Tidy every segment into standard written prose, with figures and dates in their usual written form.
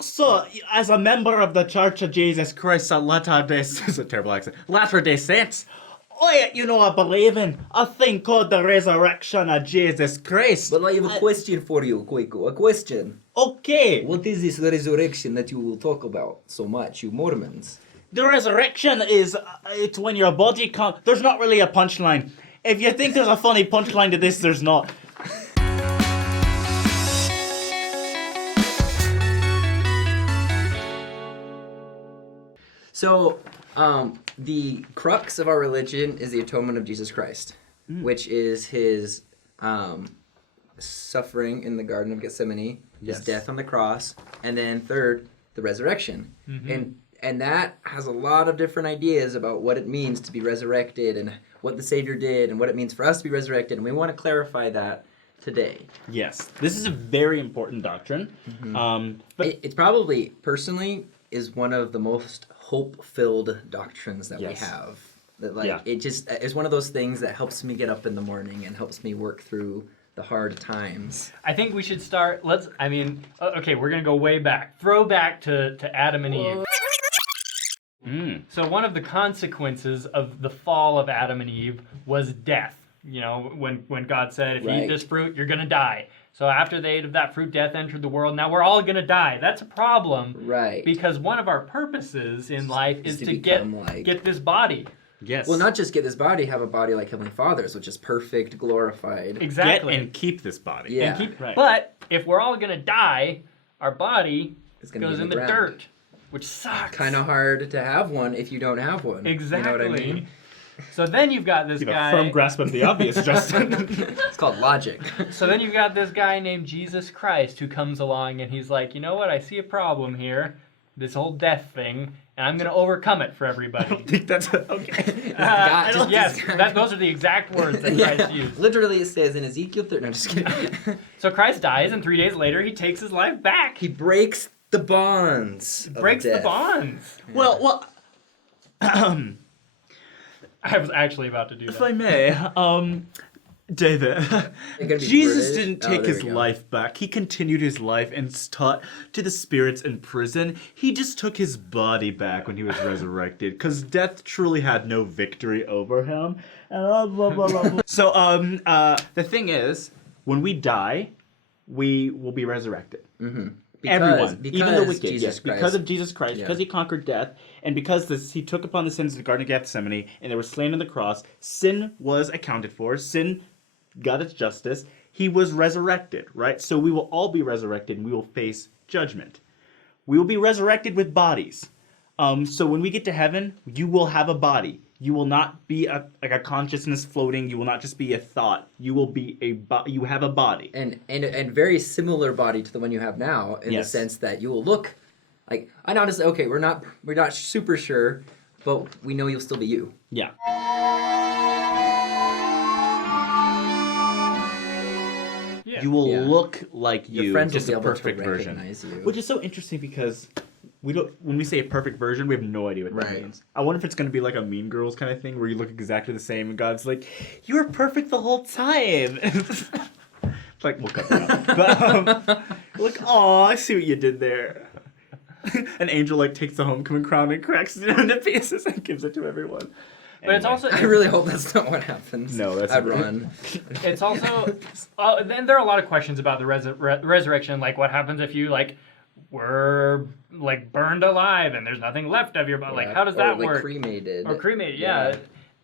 So, as a member of the Church of Jesus Christ of Latter-day, this is a terrible accent, Latter-day Saints, I believe in a thing called the resurrection of Jesus Christ. But I have a question for you, Koiko. A question. Okay. What is this resurrection that you will talk about so much, you Mormons? The resurrection is, it's when your body comes, there's not really a punchline. If you think there's a funny punchline to this, there's not. So, the crux of our religion is the atonement of Jesus Christ, which is his suffering in the Garden of Gethsemane, his death on the cross, and then third, the resurrection. And that has a lot of different ideas about what it means to be resurrected and what the Savior did and what it means for us to be resurrected, and we want to clarify that today. Yes, this is a very important doctrine. But It's probably, personally, is one of the most hope-filled doctrines that we have. That it just is one of those things that helps me get up in the morning and helps me work through the hard times. I think we should start. Okay, we're gonna go way back. Throwback to Adam and Eve. So one of the consequences of the fall of Adam and Eve was death. You know, when God said, if you eat this fruit, you're gonna die. So after they ate of that fruit, death entered the world. Now we're all going to die. That's a problem. Right. Because one of our purposes in life is to get this body. yes. Well, not just get this body, have a body like Heavenly Father's, which is perfect, glorified. Exactly. Get and keep this body. Yeah. But if we're all going to die, our body goes in the ground. dirt, which sucks. Kind of hard to have one if you don't have one. Exactly. You know what I mean? So then you've got this You have guy. a firm grasp of the obvious, Justin. It's called logic. So then you've got this guy named Jesus Christ who comes along and he's like, you know what? I see a problem here, this whole death thing, and I'm going to overcome it for everybody. I think that's okay. Those are the exact words that Christ used. Literally, it says in Ezekiel 30. No, I'm just kidding. So Christ dies, and 3 days later, he takes his life back. He breaks the bonds. Breaks the bonds. Well, I was actually about to do if that. I may, David, Jesus didn't take his life back. He continued his life and taught to the spirits in prison. He just took his body back when he was resurrected, because death truly had no victory over him. And blah, blah, blah, blah. So, the thing is, when we die, we will be resurrected. Everyone, even the wicked, because of Jesus Christ, because he conquered death, and because he took upon the sins of the Garden of Gethsemane, and they were slain on the cross, sin was accounted for, sin got its justice, he was resurrected, right? So we will all be resurrected, and we will face judgment. We will be resurrected with bodies. So when we get to heaven, you will have a body. You will not be like a consciousness floating. You will not just be a thought. You will be you have a body. And very similar body to the one you have now, in the sense that you will look like, I know, just okay, we're not super sure, but we know you'll still be you. Yeah. You will look like you, Your friends just will be a able perfect to version. recognize you. Which is so interesting because when we say a perfect version, we have no idea what that means. I wonder if it's going to be like a Mean Girls kind of thing where you look exactly the same and God's like, you were perfect the whole time. It's like, we'll cut that out. But, like, oh, I see what you did there. An angel like takes the homecoming crown and cracks it into pieces and gives it to everyone. But it's also... I really hope that's not what happens. No, that's I'd run. It's also... then there are a lot of questions about the resurrection, like what happens if you, like, were, like, burned alive and there's nothing left of your body. Like, how does that work? Cremated. Or cremated, yeah.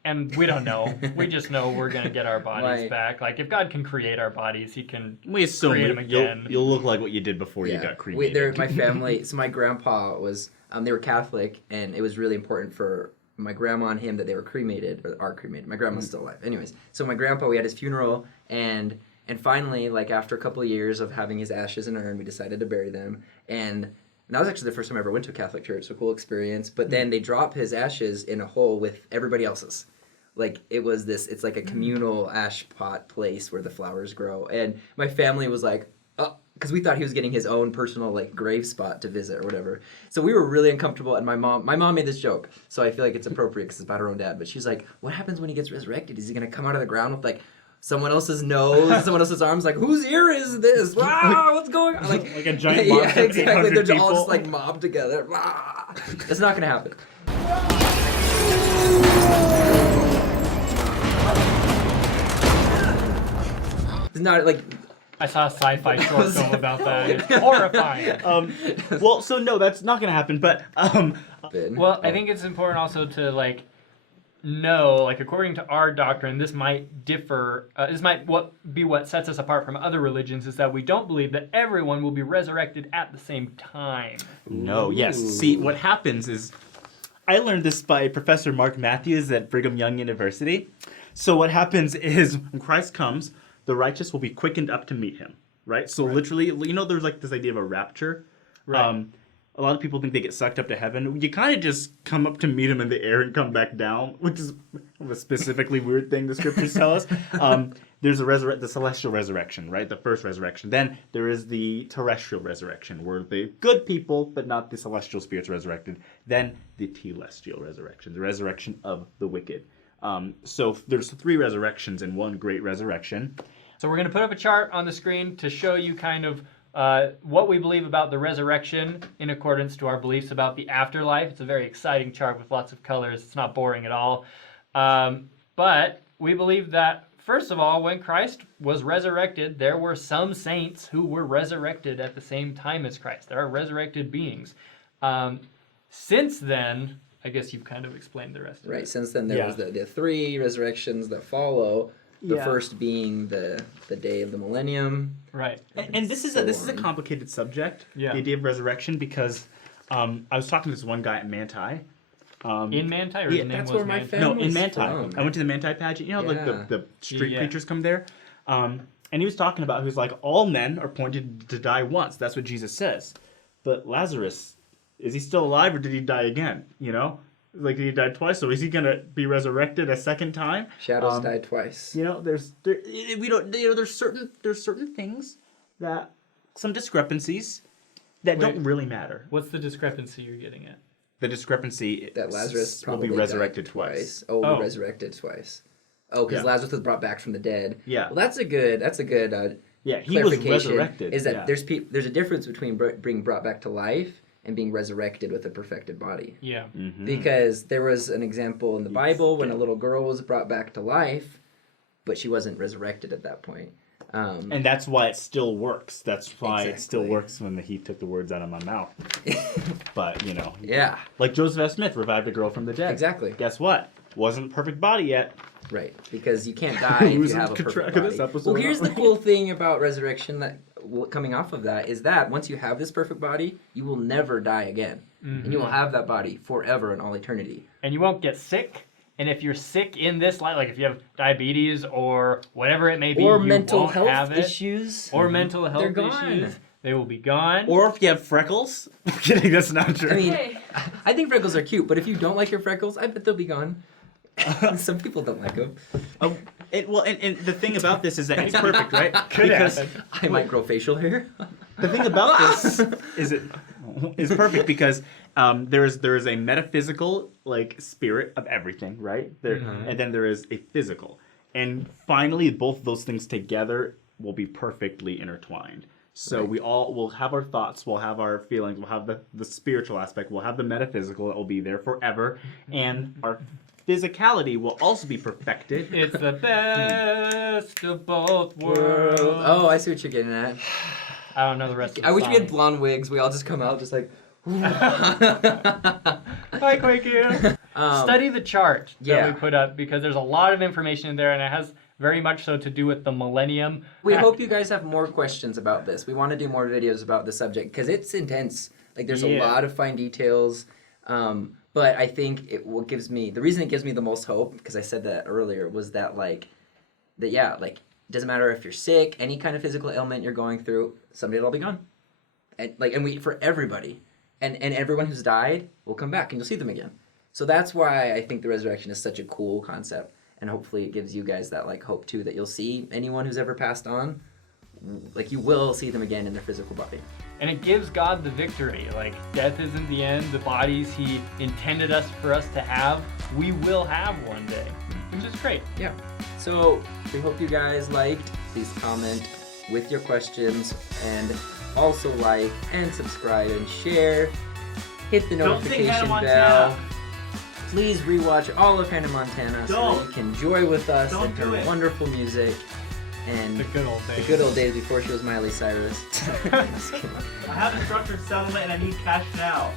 And we don't know. We just know we're going to get our bodies back. Like, if God can create our bodies, he can create them again. You'll look like what you did before you got cremated. My family... So my grandpa was... they were Catholic, and it was really important for my grandma and him that they were cremated, or are cremated. My grandma's still alive. Anyways, so my grandpa, we had his funeral, and finally, like, after a couple of years of having his ashes in an urn, we decided to bury them. And that was actually the first time I ever went to a Catholic church, so cool experience. But then they drop his ashes in a hole with everybody else's. Like, it's like a communal ash pot place where the flowers grow. And my family was like, oh, because we thought he was getting his own personal, like, grave spot to visit or whatever. So we were really uncomfortable, and my mom made this joke, so I feel like it's appropriate because it's about her own dad. But she's like, what happens when he gets resurrected? Is he going to come out of the ground with, like, someone else's nose, someone else's arms, like, whose ear is this? Wow, what's going on? Like a giant mob yeah, of exactly. 800 They're all people. just like mobbed together. Wow. That's not gonna happen. It's not like. I saw a sci-fi short film about that. It's horrifying. Well, so no, that's not gonna happen. But Well, I think it's important also to like know, like according to our doctrine, this might differ. This might be what sets us apart from other religions is that we don't believe that everyone will be resurrected at the same time. no, yes. See, what happens is, I learned this by Professor Mark Matthews at Brigham Young University. So what happens is when Christ comes, the righteous will be quickened up to meet him, right? So literally, there's like this idea of a rapture. Right. A lot of people think they get sucked up to heaven. You kind of just come up to meet him in the air and come back down, which is a specifically weird thing the scriptures tell us. There's the celestial resurrection, right? The first resurrection. Then there is the terrestrial resurrection, where the good people, but not the celestial spirits, resurrected. Then the telestial resurrection, the resurrection of the wicked. So there's 3 resurrections in one great resurrection. So we're going to put up a chart on the screen to show you kind of what we believe about the resurrection in accordance to our beliefs about the afterlife. It's a very exciting chart with lots of colors. It's not boring at all. But we believe that, first of all, when Christ was resurrected, there were some saints who were resurrected at the same time as Christ. There are resurrected beings. Since then, I guess you've kind of explained the rest of it. Right, since then there was the 3 resurrections that follow. The first being the day of the millennium. Right. And this is a complicated subject, the idea of resurrection, because I was talking to this one guy at Manti. In Manti, or his name that's was where my Manti? family. No, in Manti. From. I went to the Manti pageant. Like the street preachers come there. And he was talking about, he was like, all men are appointed to die once. That's what Jesus says. But Lazarus, is he still alive or did he die again? Like he died twice, so is he gonna be resurrected a second time? Shadows died twice. There's certain things that some discrepancies that don't really matter. What's the discrepancy you're getting at? The discrepancy That Lazarus will probably be resurrected died twice. Oh, resurrected twice. Oh, because Lazarus was brought back from the dead. Yeah. Well, that's a good. Yeah, he was resurrected. Is that there's a difference between being brought back to life and being resurrected with a perfected body. Yeah. Mm-hmm. Because there was an example in the Bible when a little girl was brought back to life, but she wasn't resurrected at that point. And that's why it still works. That's why it still works when he took the words out of my mouth. But, Yeah. Like Joseph F. Smith revived a girl from the dead. Exactly. Guess what? Wasn't a perfect body yet. Right, because you can't die if you have a perfect body. Well, here's the cool thing about resurrection that coming off of that is that once you have this perfect body, you will never die again. And you will have that body forever and all eternity. And you won't get sick. And if you're sick in this life, like if you have diabetes or whatever it may be, or you mental won't health have it. issues, Or mental health they're gone. issues, they will be gone. Or if you have freckles. I'm kidding, that's not true. I mean, I think freckles are cute, but if you don't like your freckles, I bet they'll be gone. Some people don't like them. And the thing about this is that it's perfect, right? Could Because happen. I might grow facial hair. the thing about this is perfect because there is a metaphysical spirit of everything, right? And then there is a physical, and finally both those things together will be perfectly intertwined. So we all will have our thoughts, we'll have our feelings, we'll have the spiritual aspect, we'll have the metaphysical that will be there forever, and our physicality will also be perfected. It's the best of both worlds. Oh, I see what you're getting at. I don't know the rest of the I wish we had song. blonde wigs. We all just come out just like. Hi, Quake you. Study the chart that we put up because there's a lot of information in there and it has very much so to do with the millennium. We hope you guys have more questions about this. We want to do more videos about the subject because it's intense. Like there's a lot of fine details. But I think the reason it gives me the most hope, because I said that earlier, was that it doesn't matter if you're sick, any kind of physical ailment you're going through, someday it'll be gone. And for everybody. And everyone who's died will come back and you'll see them again. So that's why I think the resurrection is such a cool concept. And hopefully it gives you guys that hope too, that you'll see anyone who's ever passed on, you will see them again in their physical body. And it gives God the victory. Death isn't the end. The bodies He intended for us to have, we will have one day, which is great. Yeah. So we hope you guys liked. Please comment with your questions, and also like and subscribe and share. Hit the notification bell. Please rewatch all of Hannah Montana so that you can joy with us and her wonderful music. And the good old days. The good old days before she was Miley Cyrus. I have a structured settlement and I need cash now.